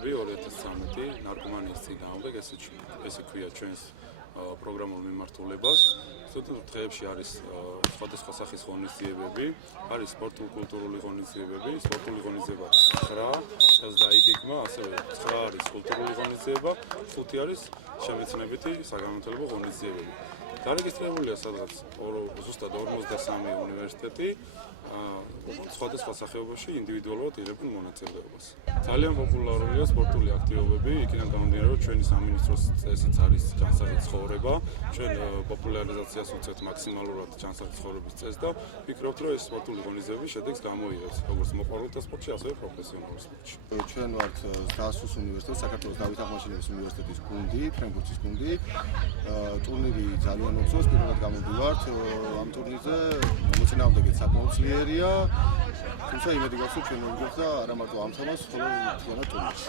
წლები 2013 ნარკომანიის წინააღმდეგ ესე ქვია ჩვენს პროგრამულ მიმართულებას. Სტუდენტურ დღეებში არის სხვადასხვა სახის ღონისძიებები, არის სპორტულ-კულტურული ღონისძიებები, სპორტული ღონისძიება 9 წელს დაიგეგმა, ასევე 9 არის კულტურული ღონისძიება, 5 არის შემეცნებითი საგანმანათლებლო ღონისძიებები. დარეგისტრირებულია სადღაც ზუსტად 53 უნივერსიტეტი, სხვადასხვა სახეობაში ინდივიდუალურად იღებენ მონაწილეობას. ძალიან პოპულარულია სპორტული აქტივობები, იქიდან გამომდინარე, რომ ჩვენი სამინისტროს წესიც არის ჯანსაღი ცხოვრება, ჩვენ პოპულარიზაციას ვუწევთ მაქსიმალურად ჯანსაღი ცხოვრების წესს და ვფიქრობთ, რომ ეს სპორტული ღონისძიებები შედეგს გამოიღებს, როგორც მოყვარულთა სპორტში, ასევე პროფესიონალურ სპორტში. ჩვენ ვართ დასუსტ უნივერსიტეტი, საქართველოს დავით აღმაშენებლის უნივერსიტეტის გუნდი, ფრენბურთის გუნდი. ტურნირი ძალიან მოწონს, პირველად გამოდივართ ამ ტურნირზე, მოწინააღმდეგეც საკმაოდ ძლიერია. თუმცა იმედი გვაქვს, რომ ჩვენ მოვიგებთ და არა მარტო ამ თამაშს, ხოლმე მთლიანად ტურნირს.